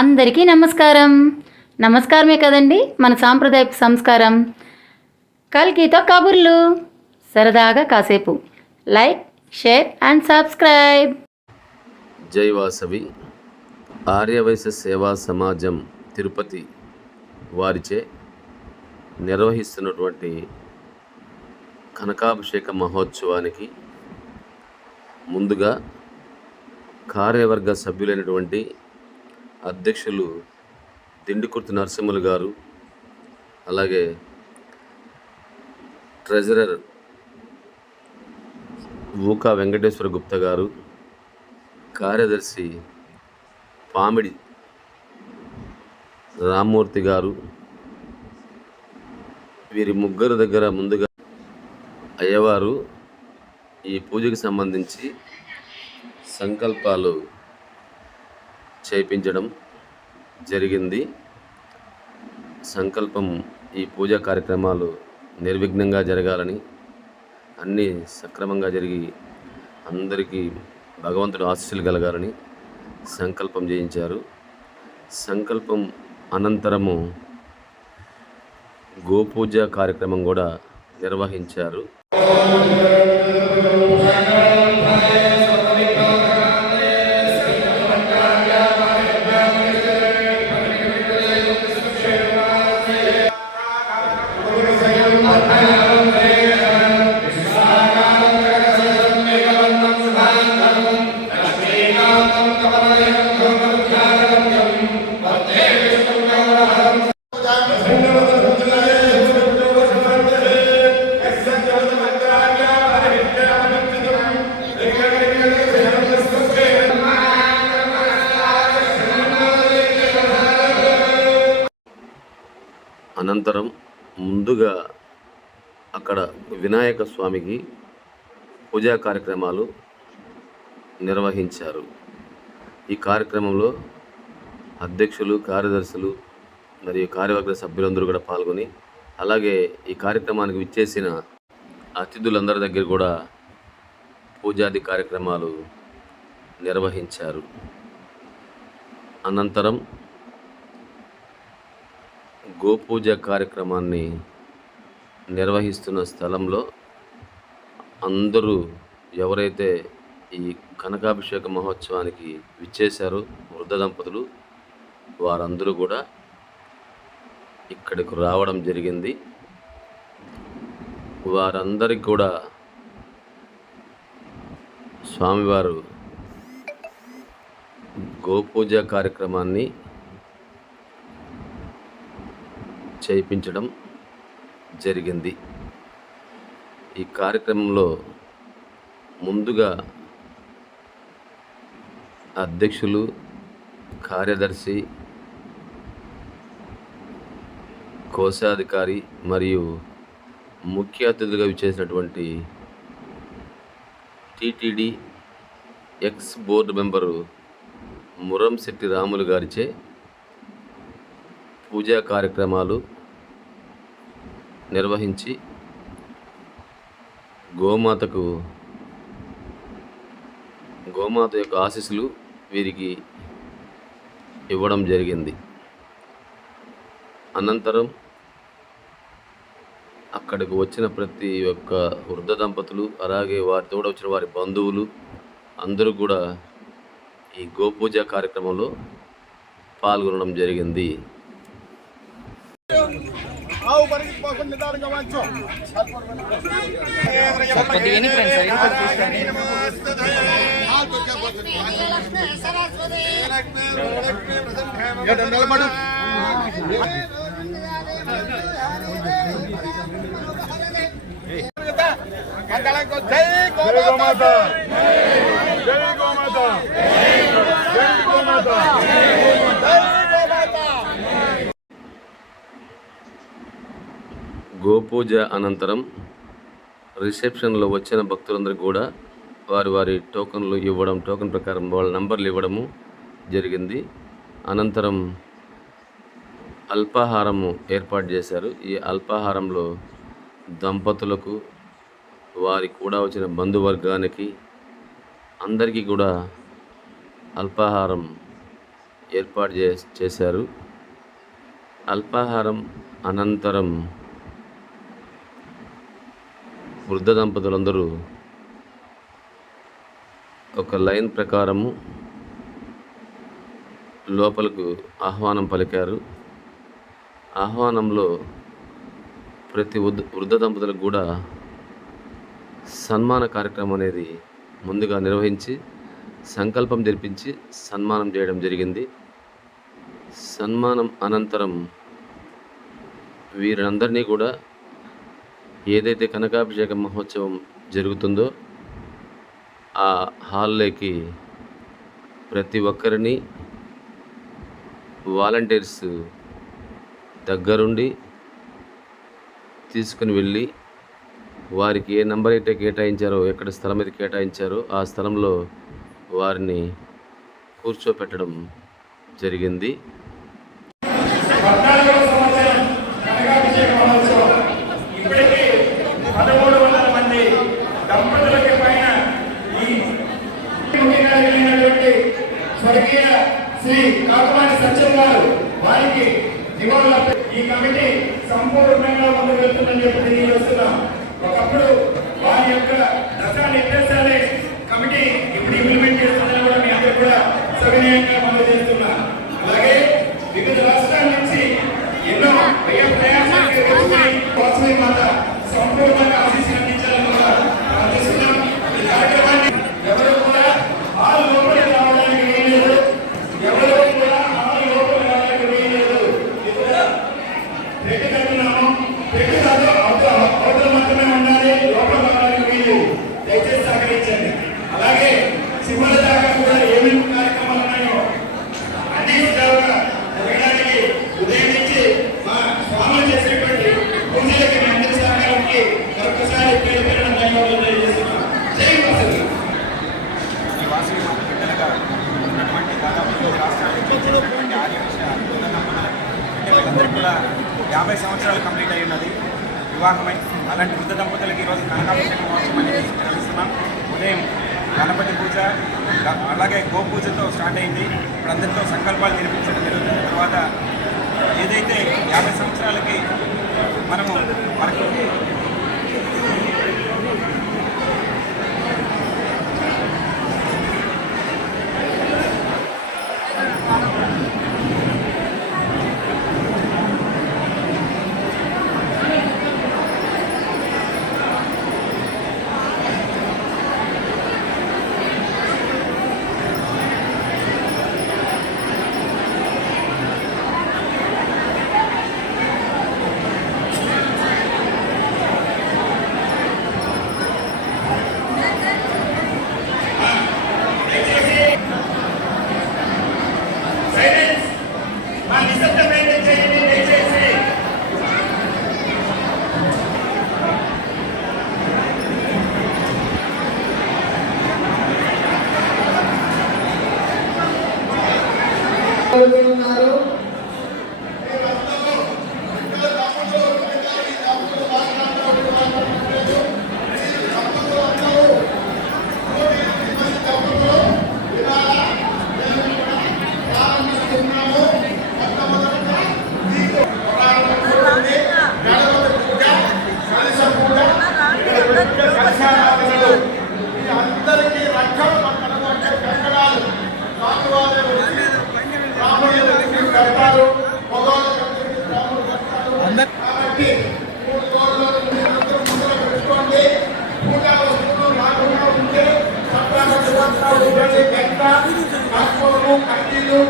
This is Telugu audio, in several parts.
అందరికీ నమస్కారం. నమస్కారమే కదండి మన సాంప్రదాయపు సంస్కారం. కల్కితో కబుర్లు, సరదాగా కాసేపు. Like, share and subscribe. జై వాసవి ఆర్యవైశ్య సేవా సమాజం తిరుపతి వారిచే నిర్వహిస్తున్నటువంటి కనకాభిషేక మహోత్సవానికి ముందుగా కార్యవర్గ సభ్యులైనటువంటి అధ్యక్షులు దిండుకుర్తి నరసింహులు గారు, అలాగే ట్రెజరర్ ఊకా వెంకటేశ్వర గుప్తా గారు, కార్యదర్శి పామిడి రామ్మూర్తి గారు, వీరి ముగ్గురు దగ్గర ముందుగా అయ్యవారు ఈ పూజకి సంబంధించి సంకల్పాలు చేయించడం జరిగింది. సంకల్పం ఈ పూజా కార్యక్రమాలు నిర్విఘ్నంగా జరగాలని, అన్నీ సక్రమంగా జరిగి అందరికీ భగవంతుడు ఆశీస్సులు కలగాలని సంకల్పం చేయించారు. సంకల్పం అనంతరము గోపూజ కార్యక్రమం కూడా నిర్వహించారు. అనంతరం ముందుగా అక్కడ వినాయక స్వామికి పూజా కార్యక్రమాలు నిర్వహించారు. ఈ కార్యక్రమంలో అధ్యక్షులు, కార్యదర్శులు మరియు కార్యవర్గ సభ్యులందరూ కూడా పాల్గొని, అలాగే ఈ కార్యక్రమానికి విచ్చేసిన అతిథులందరి దగ్గర కూడా పూజాది కార్యక్రమాలు నిర్వహించారు. అనంతరం గోపూజ కార్యక్రమాన్ని నిర్వహిస్తున్న స్థలంలో అందరూ ఎవరైతే ఈ కనకాభిషేక మహోత్సవానికి విచ్చేశారో వృద్ధ దంపతులు, వారందరూ కూడా ఇక్కడికి రావడం జరిగింది. వారందరికీ కూడా స్వామివారు గోపూజ కార్యక్రమాన్ని చేయించడం జరిగింది. ఈ కార్యక్రమంలో ముందుగా అధ్యక్షులు, కార్యదర్శి, కోశాధికారి మరియు ముఖ్య అతిథులుగా విచ్చేసినటువంటి TTD ex board member Muramshetti Ramulu గారిచే పూజా కార్యక్రమాలు నిర్వహించి గోమాత యొక్క ఆశీస్సులు వీరికి ఇవ్వడం జరిగింది. అనంతరం అక్కడికి వచ్చిన ప్రతి ఒక్క వృద్ధ దంపతులు, అలాగే వారి తోడ వచ్చిన వారి బంధువులు అందరూ కూడా ఈ గోపూజ కార్యక్రమంలో పాల్గొనడం జరిగింది. గోపూజ అనంతరం రిసెప్షన్లో వచ్చిన భక్తులందరికీ కూడా వారి టోకన్లు ఇవ్వడం, టోకన్ ప్రకారం వాళ్ళ నంబర్లు ఇవ్వడము జరిగింది. అనంతరం అల్పాహారము ఏర్పాటు చేశారు. ఈ అల్పాహారంలో దంపతులకు, వారి కూడా వచ్చిన బంధువర్గానికి అందరికీ కూడా అల్పాహారం ఏర్పాటు చేశారు. అల్పాహారం అనంతరం వృద్ధ దంపతులందరూ ఒక లైన్ ప్రకారము లోపలకు ఆహ్వానం పలికారు. ఆహ్వానంలో ప్రతి వృద్ధ దంపతులకు కూడా సన్మాన కార్యక్రమం అనేది ముందుగా నిర్వహించి సంకల్పం జరిపించి సన్మానం చేయడం జరిగింది. సన్మానం అనంతరం వీరందరినీ కూడా ఏదైతే కనకాభిషేక మహోత్సవం జరుగుతుందో ఆ హాల్లోకి ప్రతి ఒక్కరిని వాలంటీర్స్ దగ్గరుండి తీసుకుని వెళ్ళి వారికి ఏ నెంబర్ అయితే కేటాయించారో, ఎక్కడ స్థలం అయితే కేటాయించారో ఆ స్థలంలో వారిని కూర్చోపెట్టడం జరిగింది. ఇప్పటికీ 1300 మంది దంపతులకి పైన ఈ స్వర్గీయ శ్రీ కాకమాని సత్యం గారు వారికి నివాళులు ఈ కమిటీ సంపూర్ణంగా ముందుకు వెళ్తుందని చెప్పి తెలియజేస్తున్నాం. ఒకప్పుడు వారి యొక్క దశా నిర్దేశాలే కమిటీ ఇప్పుడు ఇంప్లిమెంట్ చేస్తుందని కూడా మీ అందరూ కూడా సవినయంగా మనవి చేస్తున్నాం. అలాగే వివిధ రాష్ట్రాల నుంచి ఎన్నో వ్యయ ప్రయాసాలు మాట సంపూర్ణంగా ఆశీస్సులు అందించాలని కూడా ప్రార్థిస్తున్నాం. ఈ కార్యక్రమాన్ని ఎవరు కూడా హాల్ లోపలి రావడానికి వీల్లేదు, ఎవరు కూడా హాల్ లోపలి రావడానికి వీల్లేదు. పెట్టి కట్టున్నాము, పెట్టి కాదు అవతల మాత్రమే ఉండాలి, లోపల రావడానికి వీలు. దయచేసి సహకరించండి. అలాగే సింహల దాకా కూడా ఏమేమి కార్యక్రమాలు ఉన్నాయో అన్ని విధాలుగా జరగడానికి ఉదయం నుంచి మా స్వాములు చేసేటువంటి పూజలకి మీ అందరి సహకారానికి మరొకసారి పేరు పేరున ధన్యవాదాలు తెలియజేస్తున్నాం. జై వాసవి. ఈ వాసవి మాత బిడ్డలుగా ఉన్నటువంటి దాదాపు 5 రాష్ట్రాలకు చెందినటువంటి ఆర్యవైశ్య వీళ్ళందరికీ కూడా 50 సంవత్సరాలు కంప్లీట్ అయి ఉన్నది వివాహమై. అలాంటి వృద్ధ దంపతులకి ఈరోజు కనకాభిషేకం మహోత్సవం అనేది నిర్వహిస్తున్నాం. ఉదయం గణపతి పూజ అలాగే గోపూజతో స్టార్ట్ అయింది. ఇప్పుడు అందరితో సంకల్పాలు నిర్మించడం జరుగుతుంది. తర్వాత ఏదైతే 50 సంవత్సరాలకి మనకు అందరికీ రక్షణ కడతారు. కాబట్టి 3 రోజులు ముందులో పెట్టుకోండి. పూజా వస్తువులు రాకుండా ఉంటే కర్పూరము, కడ్డీలు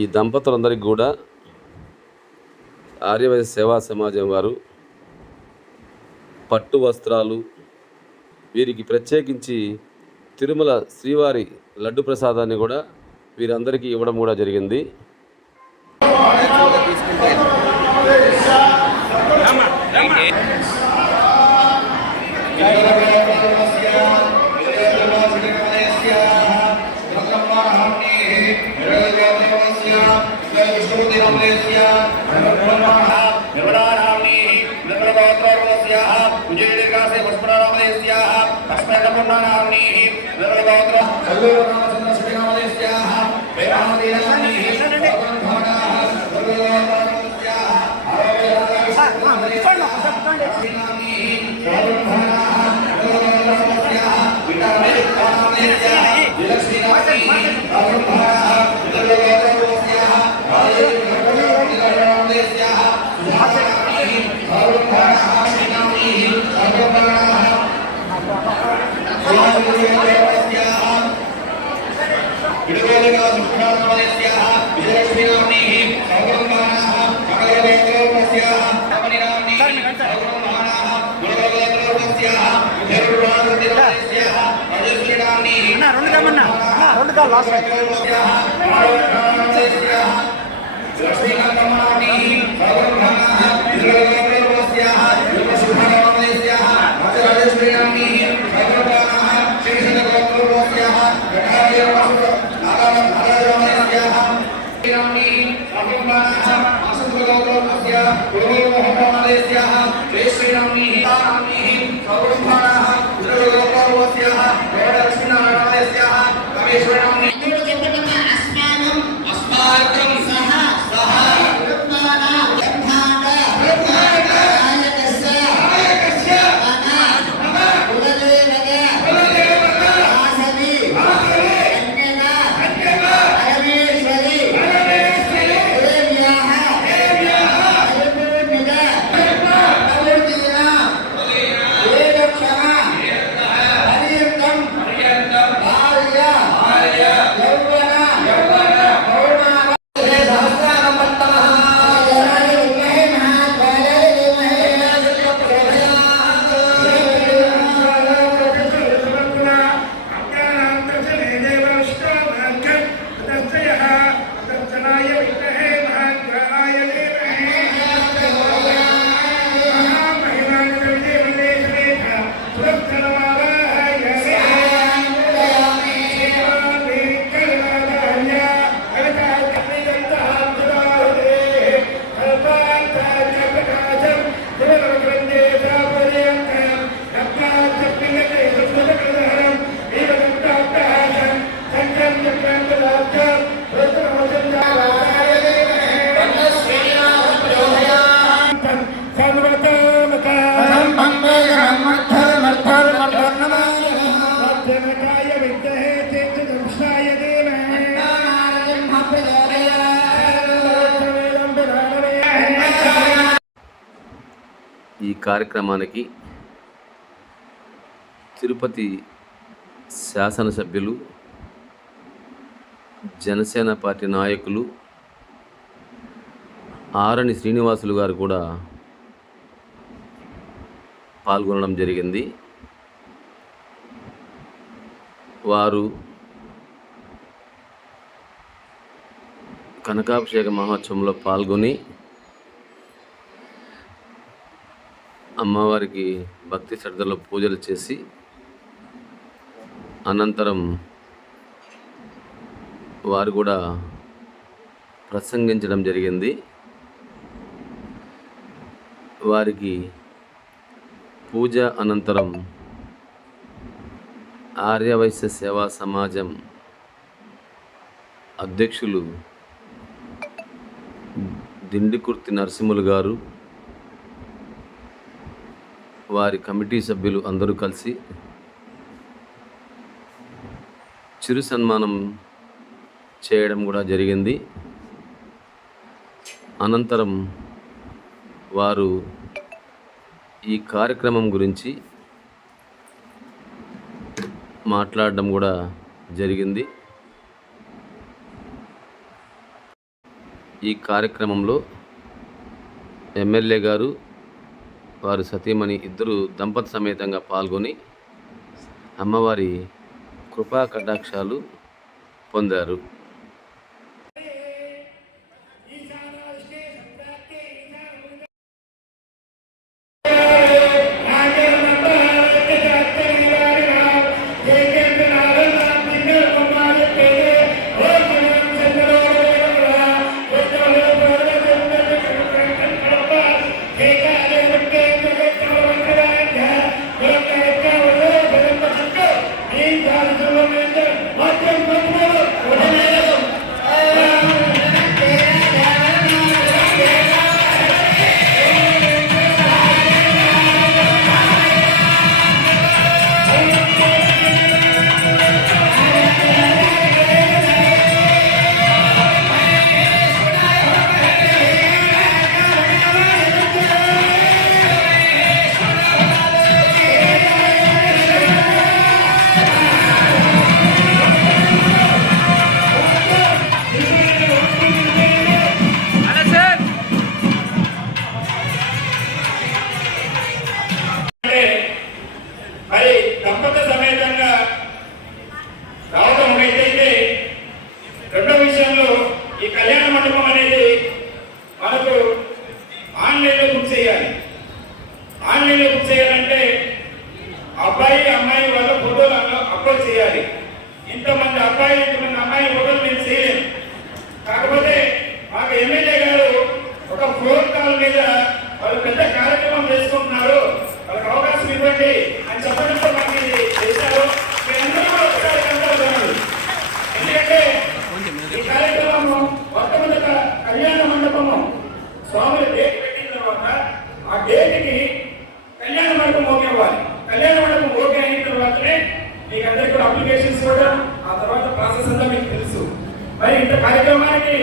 ఈ దంపతులందరికీ కూడా ఆర్యవైశ్య సేవా సమాజం వారు పట్టు వస్త్రాలు, వీరికి ప్రత్యేకించి తిరుమల శ్రీవారి లడ్డు ప్రసాదాన్ని కూడా వీరందరికీ ఇవ్వడం కూడా జరిగింది. ఈ కార్యక్రమానికి తిరుపతి శాసనసభ్యులు, జనసేన పార్టీ నాయకులు ఆరణి శ్రీనివాసులు గారు కూడా పాల్గొనడం జరిగింది. వారు కనకాభిషేక మహోత్సవంలో పాల్గొని అమ్మవారికి భక్తి శ్రద్ధలో పూజలు చేసి అనంతరం వారు కూడా ప్రసంగించడం జరిగింది. వారికి పూజ అనంతరం ఆర్యవైశ్య సేవా సమాజం అధ్యక్షులు దిండికుర్తి నరసింహులు గారు, వారి కమిటీ సభ్యులు అందరూ కలిసి చిరు సన్మానం చేయడం కూడా జరిగింది. అనంతరం వారు ఈ కార్యక్రమం గురించి మాట్లాడడం కూడా జరిగింది. ఈ కార్యక్రమంలో ఎమ్మెల్యే గారు, వారు సతీమణి ఇద్దరు దంపతి సమేతంగా పాల్గొని అమ్మవారి కృపా కటాక్షాలు పొందారు. మరి దంపతి సమేతంగా రావడం అయితే, రెండో విషయంలో ఈ కళ్యాణ మండపం అనేది మనకు ఆన్లైన్లో బుక్ చేయాలి. ఆన్లైన్లో బుక్ చేయాలంటే అబ్బాయి అమ్మాయి వాళ్ళ ఫోటోలు అప్లోడ్ చేయాలి. ఇంతమంది అబ్బాయి ఇంతమంది అమ్మాయి ఫోటోలు నేను చేయలేను. కాకపోతే మాకు ఎమ్మెల్యే గారు ఒక ఫోన్ కాల్ మీద వాళ్ళు పెద్ద కార్యక్రమం చేసుకుంటున్నారు, వాళ్ళకి అవకాశం ఇవ్వండి అని చెప్పడంతో మాకు ఇది చేశారు. మీరందరూ కూడా ఒకసారి కనపడుతున్నారు. ఎందుకంటే ఈ కార్యక్రమము మొట్టమొదట కళ్యాణ మండపము స్వాములు డేట్ పెట్టిన తర్వాత ఆ డేట్కి కళ్యాణ మండపం ఓకే అవ్వాలి. కళ్యాణ మండపం ఓకే అయిన తర్వాతనే మీకు అందరికీ కూడా అప్లికేషన్స్ ఇవ్వడం, ఆ తర్వాత ప్రాసెస్ అంతా మీకు తెలుసు. మరి ఇంత కార్యక్రమానికి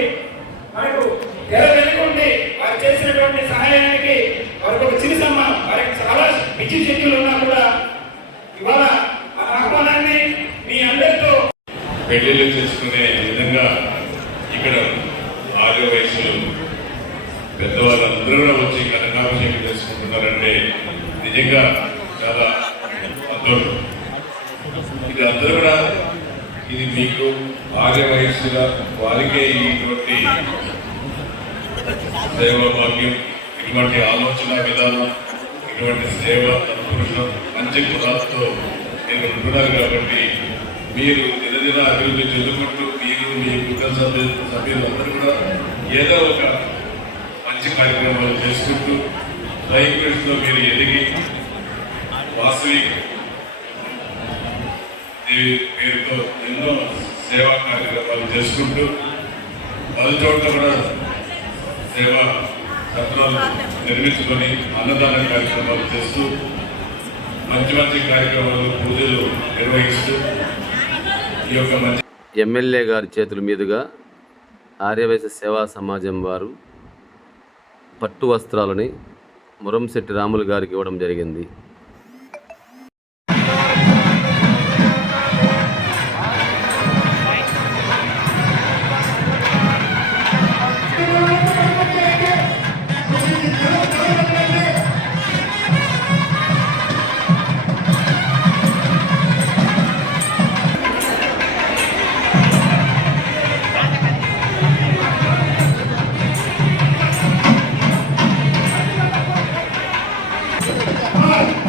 మనకు తెర వెనుకుండి వారు చేసినటువంటి సహాయానికి వారికి ఒక చిరు సన్మానం, వారికి చాలా పిచ్చి చెట్లు ఉన్నా కూడా ఇవాళ ఆ ఆహ్వానాన్ని మీ అందరితో పెళ్లిళ్ళు చేసుకునే విధంగా ఇక్కడ ఆర్య వయసులు పెద్దవాళ్ళందరూ కూడా వచ్చి కనకాభిషేకం చేసుకుంటున్నారంటే నిజంగా చాలా అద్భుతం. ఇది అందరూ కూడా ఇది మీకు ఆర్య వయస్సుల వారికే ఇటువంటి సేవా భాగ్యం, ఇటువంటి ఆలోచన విధానం, ఇటువంటి సేవ తత్పురుషం మంచి కులాలతో మీరు ఉంటున్నారు. కాబట్టి మీరు దినదిన అభివృద్ధి చెందుకుంటూ మీరు మీ కుటుంబ సభ్యులందరూ కూడా ఏదో ఒక మంచి కార్యక్రమాలు చేసుకుంటూ లైఫ్లో మీరు ఎదిగి వాసవి దేవి పేరుతో ఎన్నో సేవా కార్యక్రమాలు చేసుకుంటూ పలు చోట్ల కూడా సేవా సత్రాలు నిర్మించుకొని అన్నదాన కార్యక్రమాలు చేస్తూ మంచి మంచి కార్యక్రమాలు పూజలు నిర్వహిస్తూ ఈ యొక్క మంచి ఎమ్మెల్యే గారి చేతుల మీదుగా ఆర్యవైశ్య సేవా సమాజం వారు పట్టు వస్త్రాలని మురంశెట్టి రాములు గారికి ఇవ్వడం జరిగింది. Come on.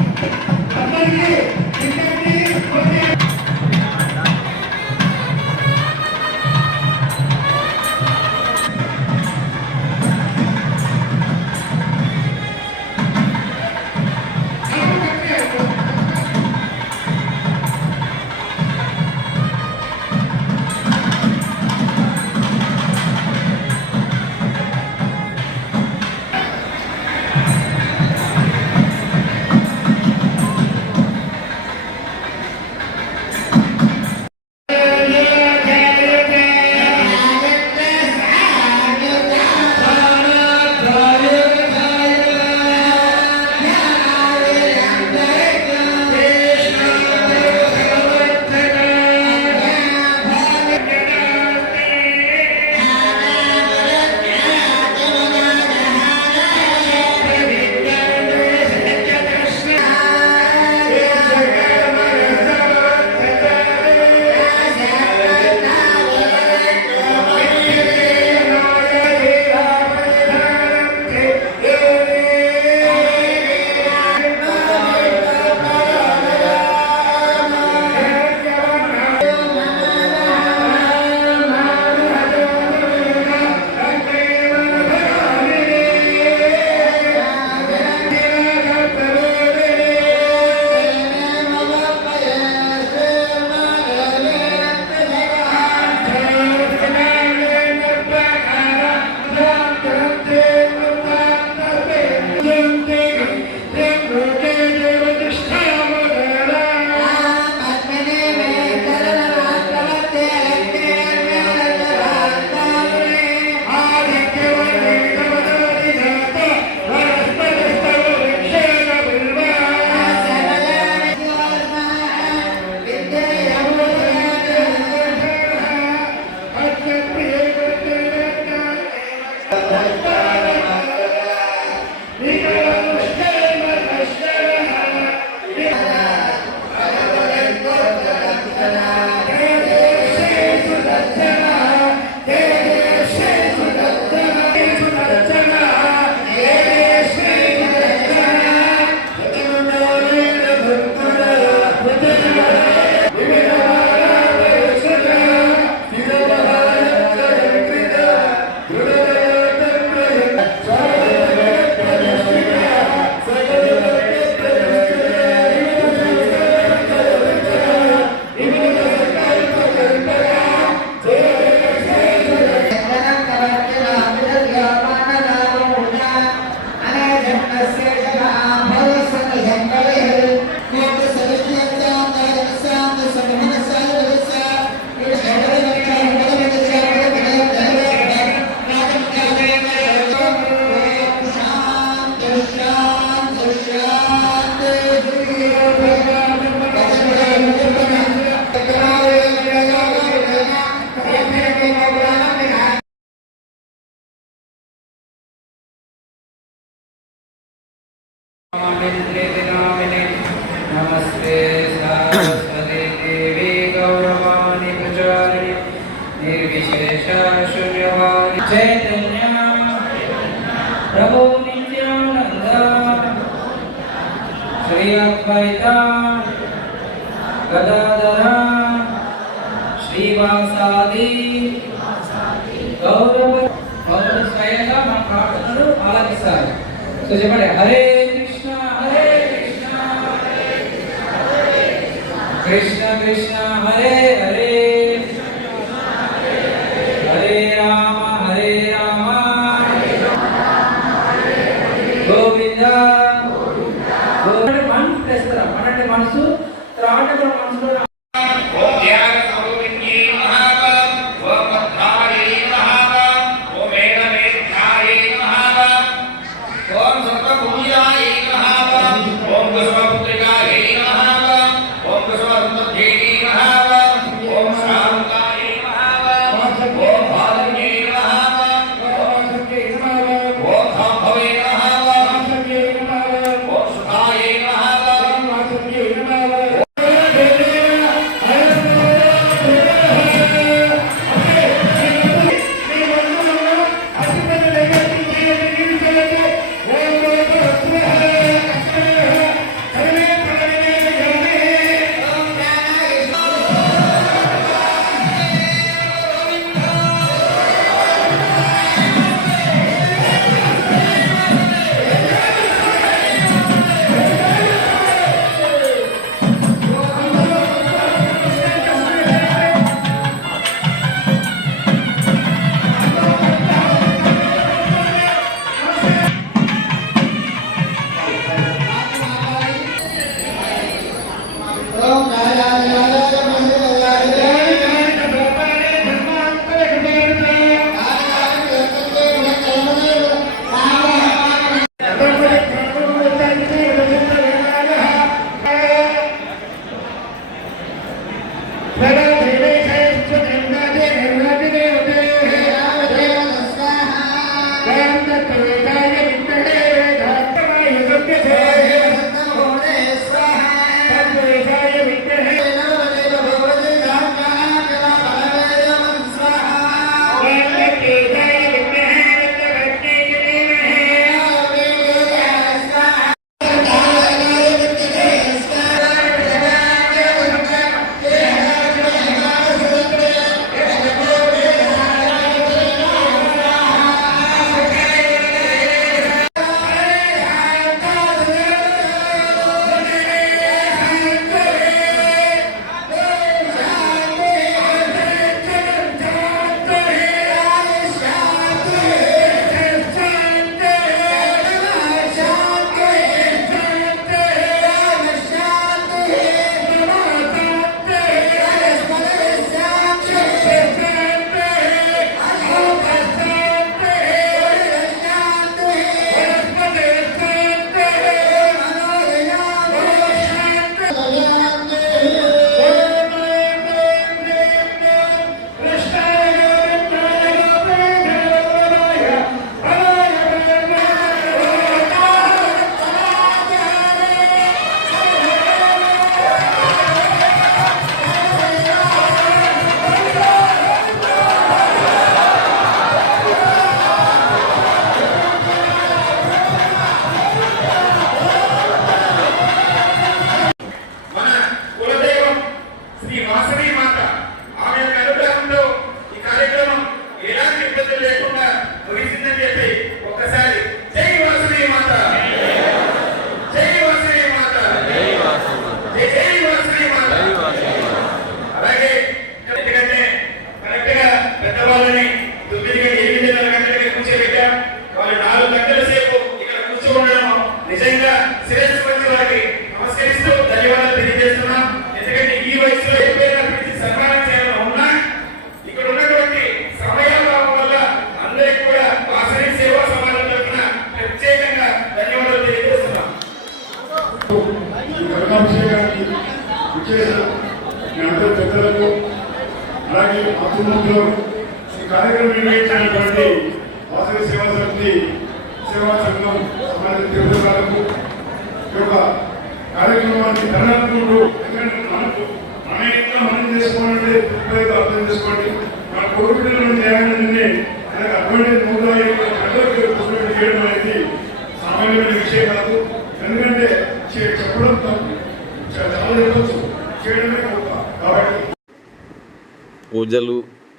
सावित्री नामिने नमस्ते सरस्वती देवी गौरवाणी प्रचारिणे निर्विशेष शून्यवादी चैतन्य प्रभु नित्यानंद श्री अद्वैता गदाधर श्रीवासादि गौरव और स्वयंగా మన ప్రార్థనలు ఆలకిస్తారు. సో చెప్పండి హరే కృష్ణ కృష్ణ కృష్ణ హరే హరే హరే రామ గోవింద గోవింద మనసు త్రాట మనసులో అలాగే ఆత్మహత్యలో ఈ కార్యక్రమం నిర్వహించినటువంటి వాసవి సేవా సమితి సేవా సంఘం సమాజ తీర్థకాలకు ఈ యొక్క కార్యక్రమాన్ని తరలించుకుంటూ, ఎందుకంటే మనకు మన ఇంట్లో మనం చేసుకోవాలంటే ఉపయోగం అర్థం చేసుకోండి. మన కొడుకులను చేయాలని ఆయనకు అడ్వాంటేజ్ 150 గంటలకు కొడుకులు చేయడం అనేది సామాన్యమైన విషయం కాదు. ఎందుకంటే చెప్పడం తప్పు, చాలా చెప్పచ్చు, చేయడమే గొప్ప. కాబట్టి పూజలు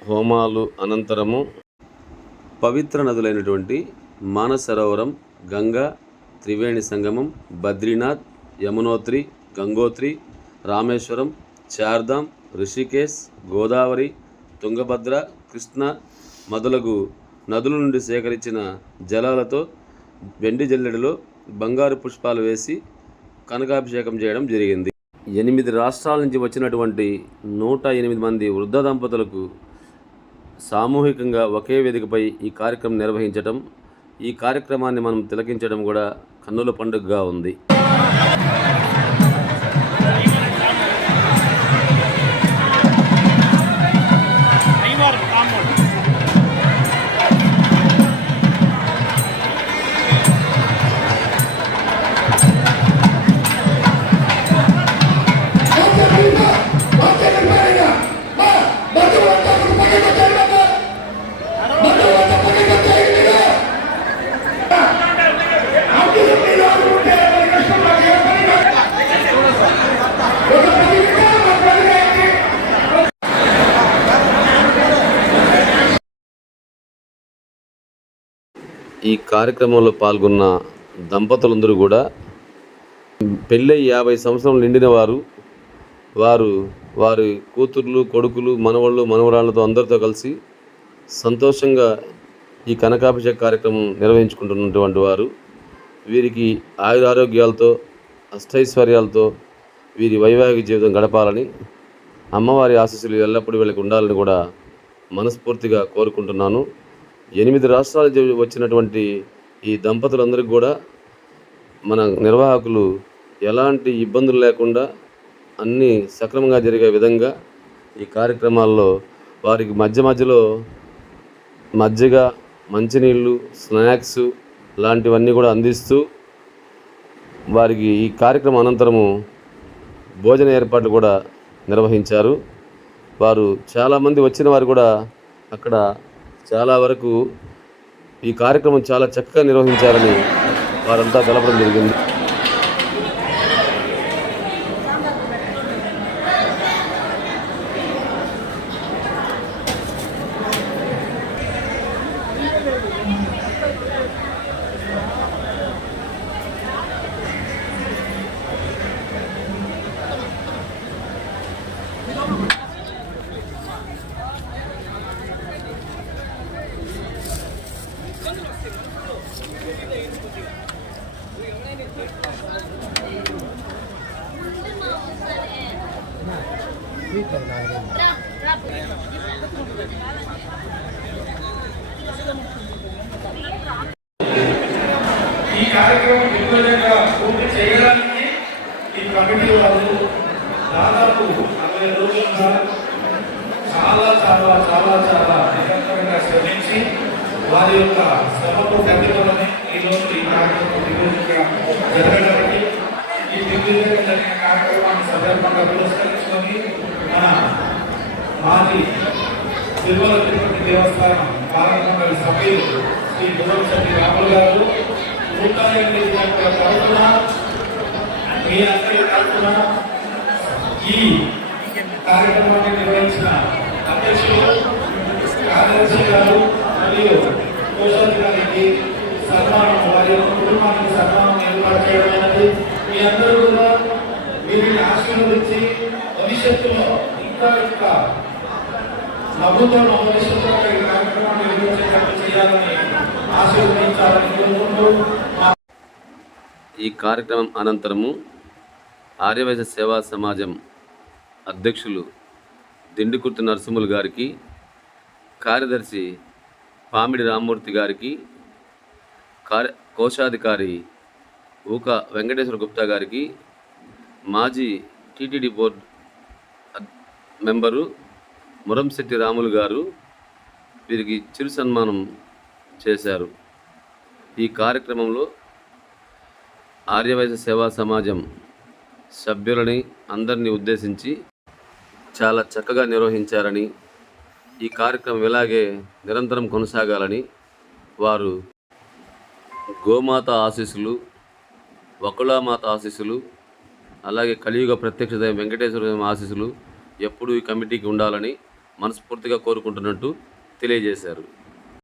హోమాలు అనంతరము పవిత్ర నదులైనటువంటి మానసరోవరం, గంగా, త్రివేణి సంగమం, బద్రీనాథ్, యమునోత్రి, గంగోత్రి, రామేశ్వరం, చార్ధామ్, రిషికేశ్, గోదావరి, తుంగభద్ర, కృష్ణ మొదలగు నదుల నుండి సేకరించిన జలాలతో వెండి జల్లెడలో బంగారు పుష్పాలు వేసి కనకాభిషేకం చేయడం జరిగింది. 8 రాష్ట్రాల నుంచి వచ్చినటువంటి 108 మంది వృద్ధ దంపతులకు సామూహికంగా ఒకే వేదికపై ఈ కార్యక్రమం నిర్వహించడం, ఈ కార్యక్రమాన్ని మనం తిలకించడం కూడా కన్నుల పండుగగా ఉంది. ఈ కార్యక్రమంలో పాల్గొన్న దంపతులందరూ కూడా పెళ్ళై 50 సంవత్సరాలు నిండిన వారు వారి కూతుర్లు, కొడుకులు, మనవళ్ళు, మనవరాళ్ళతో అందరితో కలిసి సంతోషంగా ఈ కనకాభిషేక కార్యక్రమం నిర్వహించుకుంటున్నటువంటి వారు. వీరికి ఆయురారోగ్యాలతో, అష్టైశ్వర్యాలతో వీరి వైవాహిక జీవితం గడపాలని, అమ్మవారి ఆశీస్సులు ఎల్లప్పుడూ వీళ్ళకి ఉండాలని కూడా మనస్ఫూర్తిగా కోరుకుంటున్నాను. 8 రాష్ట్రాల నుంచి వచ్చినటువంటి ఈ దంపతులందరికీ కూడా మన నిర్వాహకులు ఎలాంటి ఇబ్బందులు లేకుండా అన్నీ సక్రమంగా జరిగే విధంగా ఈ కార్యక్రమాల్లో వారికి మధ్యలో మజ్జిగ, మంచినీళ్ళు, స్నాక్స్ లాంటివన్నీ కూడా అందిస్తూ వారికి ఈ కార్యక్రమం అనంతరము భోజన ఏర్పాట్లు కూడా నిర్వహించారు. వారు చాలామంది వచ్చిన వారు కూడా అక్కడ చాలా వరకు ఈ కార్యక్రమం చాలా చక్కగా నిర్వహించారని వారంతా తెలపడం జరిగింది. ఈ కార్యక్రమం దిగ్విజయంగా పూర్తి చేయడానికి ఈ కమిటీ వాళ్ళు దాదాపు 40 రోజులుగా చాలా నిరంతరంగా శ్రమించి వారి యొక్క శ్రమకు ప్రతిఫలమని ఈరోజు ఈ కార్యక్రమం దిగ్విజయంగా జరగడానికి, ఈ దిగ్విజయంగా జరిగిన కార్యక్రమాన్ని సందర్భంగా పురస్కరించుకొని మన మాజీ తిరుమల తిరుపతి దేవస్థానం పాలకమండలి సభ్యులు శ్రీ గురంశెట్టి రాములు గారు 108 గంటల తరఫున మీ అందరి తరఫున ఈ కార్యక్రమాన్ని నిర్వహించిన అధ్యక్షులు, కార్యదర్శి గారు మరియు కోశాధికారికి సన్మానం, వారి యొక్క కుటుంబానికి సన్మానం ఏర్పాటు చేయడమైనది. మీ అందరూ కూడా వీరిని ఆశీర్వదించి భవిష్యత్తులో ఇంకా ప్రభుత్వం భవిష్యత్తులో ఈ కార్యక్రమాన్ని నిర్వహించేటట్టు చేయాలని ఆశీర్వదించాలని కోరుకుంటూ ఈ కార్యక్రమం అనంతరము ఆర్యవైశ్య సేవా సమాజం అధ్యక్షులు దిండుకుర్తి నరసింహులు గారికి, కార్యదర్శి పామిడి రామ్మూర్తి గారికి, కోశాధికారి ఊక వెంకటేశ్వర గుప్తా గారికి, మాజీ TTD board member Muramshetti Ramulu గారు వీరికి చిరు సన్మానం చేశారు. ఈ కార్యక్రమంలో ఆర్యవైశ్య సేవా సమాజం సభ్యులని అందరినీ ఉద్దేశించి చాలా చక్కగా నిర్వహించారని, ఈ కార్యక్రమం ఇలాగే నిరంతరం కొనసాగాలని, వారు గోమాత ఆశీస్సులు, వకుళామాత ఆశీస్సులు, అలాగే కలియుగ ప్రత్యక్ష దైవం వెంకటేశ్వర స్వామి ఆశీస్సులు ఎప్పుడూ ఈ కమిటీకి ఉండాలని మనస్ఫూర్తిగా కోరుకుంటున్నట్టు తెలియజేశారు.